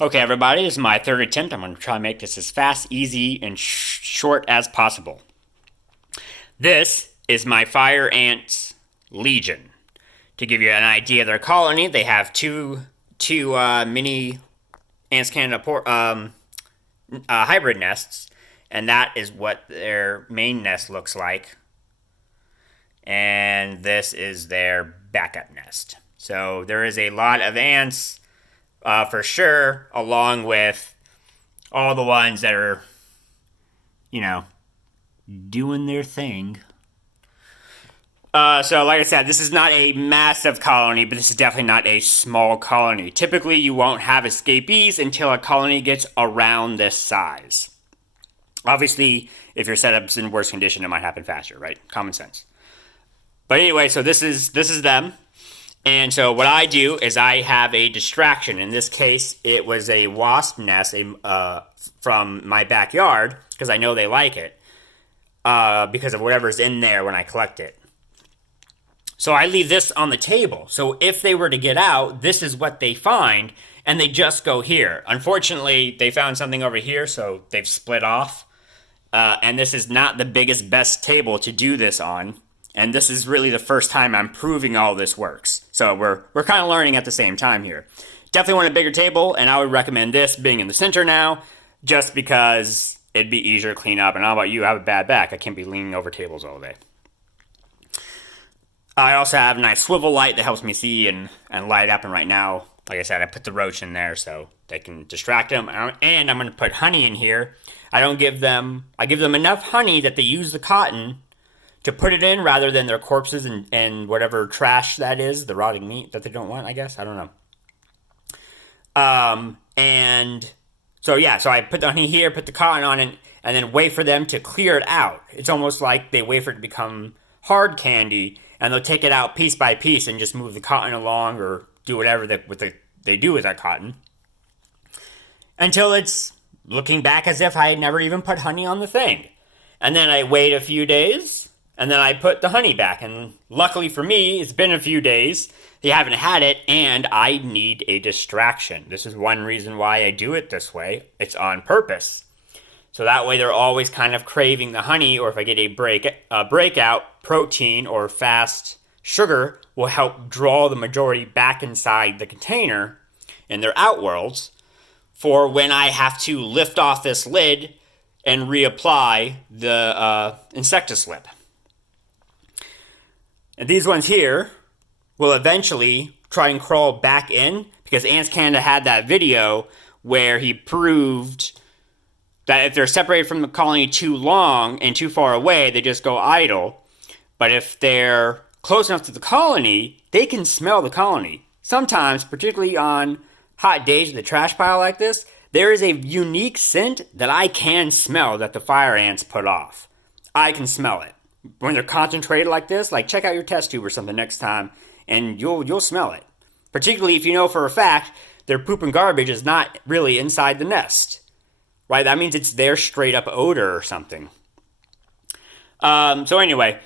Okay, everybody, this is my third attempt. I'm going to try to make this as fast, easy, and short as possible. This is my fire ants legion. To give you an idea of their colony, they have two mini Ants Canada hybrid nests, and that is what their main nest looks like. And this is their backup nest. So there is a lot of ants for sure, along with all the ones that are, doing their thing. So, like I said, this is not a massive colony, but this is definitely not a small colony. Typically, you won't have escapees until a colony gets around this size. Obviously, if your setup's in worse condition, it might happen faster, right? Common sense. But anyway, so this is them. And so what I do is I have a distraction. In this case, it was a wasp nest from my backyard, because I know they like it, because of whatever's in there when I collect it. So I leave this on the table. So if they were to get out, this is what they find, and they just go here. Unfortunately, they found something over here, so they've split off. And this is not the biggest, best table to do this on. And this is really the first time I'm proving all this works. So we're kind of learning at the same time here. Definitely want a bigger table, and I would recommend this being in the center now, just because it'd be easier to clean up. And how about you? I have a bad back. I can't be leaning over tables all day. I also have a nice swivel light that helps me see and light up. And right now, like I said, I put the roach in there so they can distract them. And I'm going to put honey in here. I give them enough honey that they use the cotton to put it in rather than their corpses and whatever trash that is, the rotting meat that they don't want, I guess. I don't know. And so, yeah, so I put the honey here, put the cotton on it, and then wait for them to clear it out. It's almost like they wait for it to become hard candy, and they'll take it out piece by piece and just move the cotton along or do whatever they do with that cotton until it's looking back as if I had never even put honey on the thing. And then I wait a few days, and then I put the honey back. And luckily for me, it's been a few days. They haven't had it, and I need a distraction. This is one reason why I do it this way. It's on purpose. So that way they're always kind of craving the honey, or if I get a breakout, protein or fast sugar will help draw the majority back inside the container in their outworlds for when I have to lift off this lid and reapply the insectislip. And these ones here will eventually try and crawl back in, because Ants Canada had that video where he proved that if they're separated from the colony too long and too far away, they just go idle. But if they're close enough to the colony, they can smell the colony. Sometimes, particularly on hot days with a trash pile like this, there is a unique scent that I can smell that the fire ants put off. I can smell it. When they're concentrated like this, like check out your test tube or something next time, and you'll smell it. Particularly if you know for a fact their poop and garbage is not really inside the nest. Right, that means it's their straight up odor or something. So anyway,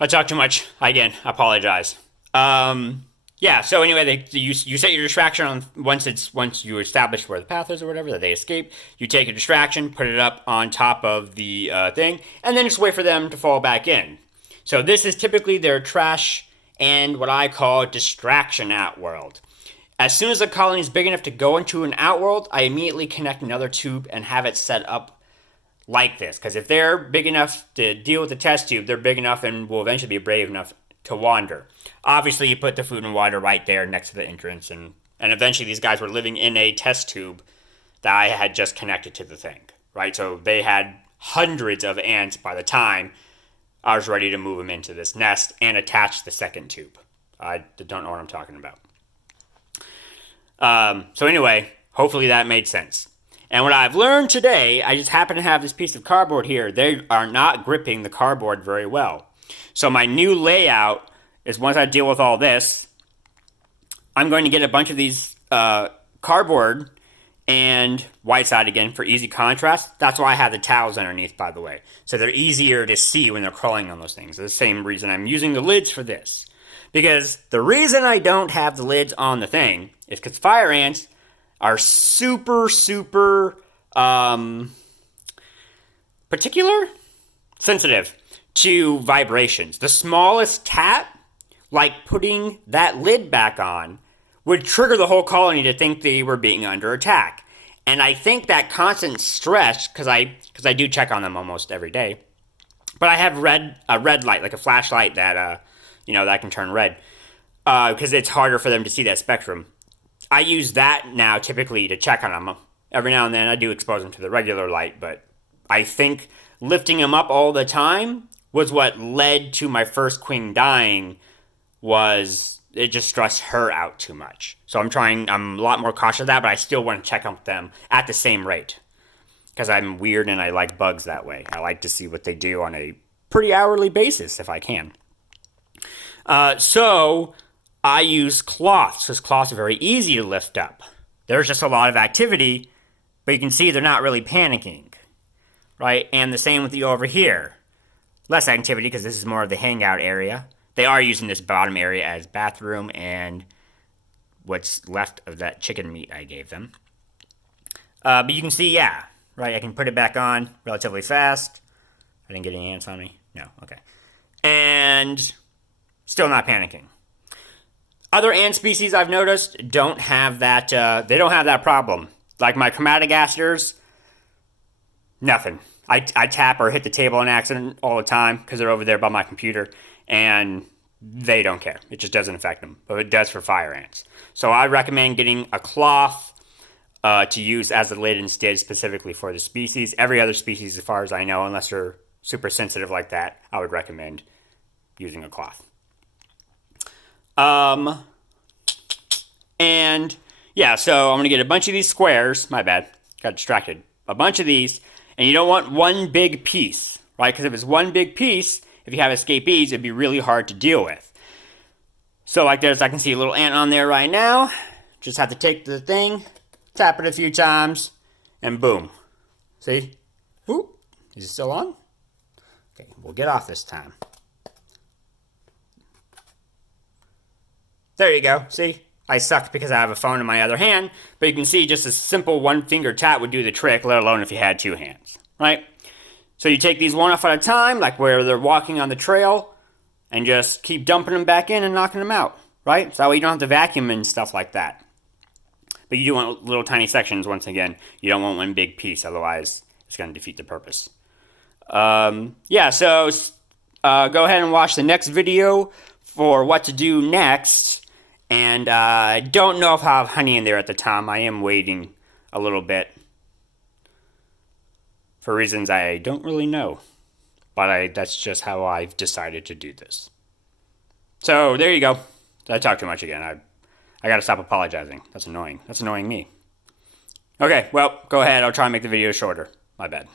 I talked too much. Again, I apologize. So anyway, you set your distraction on once you establish where the path is or whatever that they escape. You take a distraction, put it up on top of the thing, and then just wait for them to fall back in. So this is typically their trash and what I call distraction outworld. As soon as a colony is big enough to go into an outworld, I immediately connect another tube and have it set up like this. Because if they're big enough to deal with the test tube, they're big enough and will eventually be brave enough to wander. Obviously, you put the food and water right there next to the entrance. And eventually these guys were living in a test tube that I had just connected to the thing. Right? So they had hundreds of ants by the time I was ready to move them into this nest and attach the second tube. I don't know what I'm talking about. So anyway, hopefully that made sense. And what I've learned today, I just happen to have this piece of cardboard here. They are not gripping the cardboard very well. So my new layout is, once I deal with all this, I'm going to get a bunch of these cardboard and white side again for easy contrast. That's why I have the towels underneath, by the way. So they're easier to see when they're crawling on those things. It's the same reason I'm using the lids for this. Because the reason I don't have the lids on the thing is because fire ants are super, super particular, sensitive to vibrations. The smallest tap, like putting that lid back on, would trigger the whole colony to think they were being under attack. And I think that constant stress, because I do check on them almost every day, but I have a red light, like a flashlight that that can turn red, because it's harder for them to see that spectrum. I use that now typically to check on them. Every now and then I do expose them to the regular light, but I think lifting them up all the time was what led to my first queen dying. Was it just stressed her out too much? So I'm a lot more cautious of that, but I still want to check on them at the same rate. Because I'm weird and I like bugs that way. I like to see what they do on a pretty hourly basis if I can. So I use cloths, because cloths are very easy to lift up. There's just a lot of activity, but you can see they're not really panicking, right? And the same with you over here. Less activity, because this is more of the hangout area. They are using this bottom area as bathroom and what's left of that chicken meat I gave them. But you can see, yeah, right, I can put it back on relatively fast. I didn't get any ants on me? No, okay. And still not panicking. Other ant species I've noticed don't have that, they don't have that problem. Like my chromatogasters, nothing. I tap or hit the table on accident all the time because they're over there by my computer, and they don't care. It just doesn't affect them, but it does for fire ants. So I recommend getting a cloth to use as a lid instead, specifically for the species. Every other species, as far as I know, unless they're super sensitive like that, I would recommend using a cloth. And yeah, so I'm going to get a bunch of these squares. My bad. Got distracted. A bunch of these. And you don't want one big piece, right? Because if it's one big piece, if you have escapees, it'd be really hard to deal with. So like I can see a little ant on there right now. Just have to take the thing, tap it a few times, and boom. See? Whoop. Is it still on? Okay, we'll get off this time. There you go. See? I sucked because I have a phone in my other hand, but you can see just a simple one finger tap would do the trick, let alone if you had two hands, right? So you take these one off at a time, like where they're walking on the trail, and just keep dumping them back in and knocking them out, right? So that way you don't have to vacuum and stuff like that. But you do want little tiny sections, once again. You don't want one big piece, otherwise it's going to defeat the purpose. Yeah, so go ahead and watch the next video for what to do next. And I don't know if I'll have honey in there at the time. I am waiting a little bit for reasons I don't really know. But that's just how I've decided to do this. So there you go. I talk too much again. I got to stop apologizing. That's annoying. That's annoying me. Okay, well, go ahead. I'll try and make the video shorter. My bad.